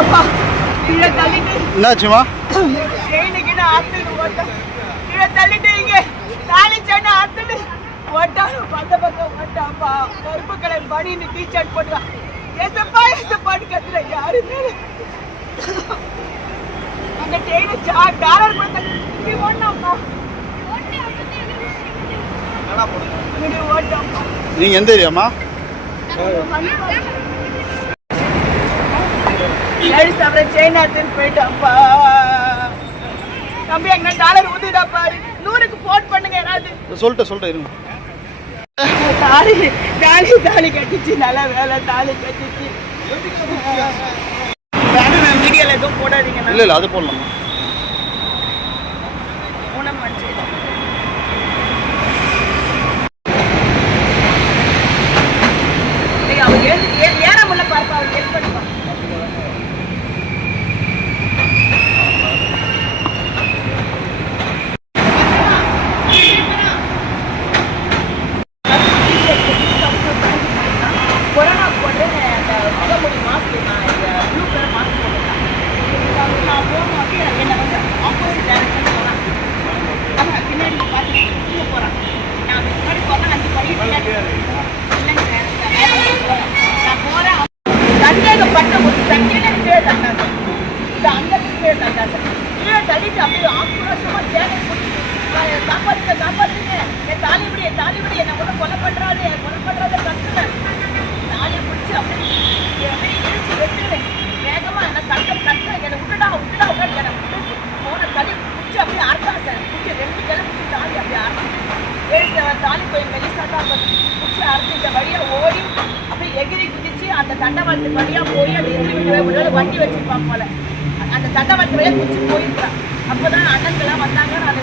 அப்பா கீழே தள்ளிட்டு என்னாச்சுமா? செயினுக்கு நான் ஆத்துட்டு ஓட்டேன். கீழே தள்ளிட்டு இங்க தாலி செயினை ஆத்துட்டு ஓட்டாலும் அந்த பக்கம் ஓட்டாப்பா. கருப்பு கலர் பனின்னு டீஷர்ட் போட்டுவா. ஏசப்பா ஏசப்பான்னு கத்துற யாருமே அந்த செயினை டாலர் கொடுத்த இப்படி ஓடனாப்பா. ஓட்டாப்பா. நீங்க எந்த ஏரியாமா? 7 சவரன் செயின் ஆத்துன்னு போயிட்டாப்பா. தம்பி எங்க டாலர் ஊதுதாப்பா. 100க்கு போன் பண்ணுங்க யாராவது. சொல்லிட்டு இருங்க. தாலி கட்டிச்சு. நல்ல வேலை தாலி கட்டிச்சு. வீடியோல எதுவும் போடாதீங்க. இல்ல அது போடலாமா? ஊனம் மனுச்சு அவர் ஏறாமல்ல பார்ப்பா. அவர் ஹெல்ப் பண்ணுவா. கொரோனா போட்டு அந்த முகமூடி மாஸ்க் ப்ளூ கலர் மாஸ்க் போட்டுருக்கான். நான் போகணும் அப்படி என்னை வந்து ஆப்போசிட் டைரக்ஷன் போகிறான். பின்னாடி பார்த்து போகிறான். நான் முன்னாடி போகிறேன். 5 படி பின்னாடி இல்லைங்க நான் போகிறேன். சந்தேகப்பட்ட ஒரு செகண்ட் கீழே தந்தாங்க. இந்த அந்த கீழே தந்தாங்க. கீழே தள்ளிட்டு அப்படியே ஆக்ரோஷமாக சேனை பிடிச்சி காப்பாற்றுங்க என் தாலிபடி என்னை கூட கொலை பண்ணுறாரு கத்துறேன். தாலியை பிடிச்சி அப்படியே இழுச்சி வெட்டுறேன். வேகமாக என்ன கட்டுறேன். என்னை விட்டுடா உட்காந்து என்னை விட்டு போன தள்ளி பிடிச்சி அப்படியே அறுத்தாசன் பிடிச்சி 2 கிளை பிடிச்சி தாலி அப்படியே அறுத்தேன். தாலி போய் மெலிசாட்டா பிடிச்சி அறுத்து இந்த வழியாக ஓடி அப்படியே எகிரி குதிச்சு அந்த தண்டவாளத்து வழியாக போய் அந்த எதிரி வீட்டு வண்டி வச்சுருப்பான் போல. அந்த தண்டவாளத்து வழியாக குதிச்சு போயிருக்கான். அப்போதான் அண்ணன்கெல்லாம் வந்தாங்க. நான்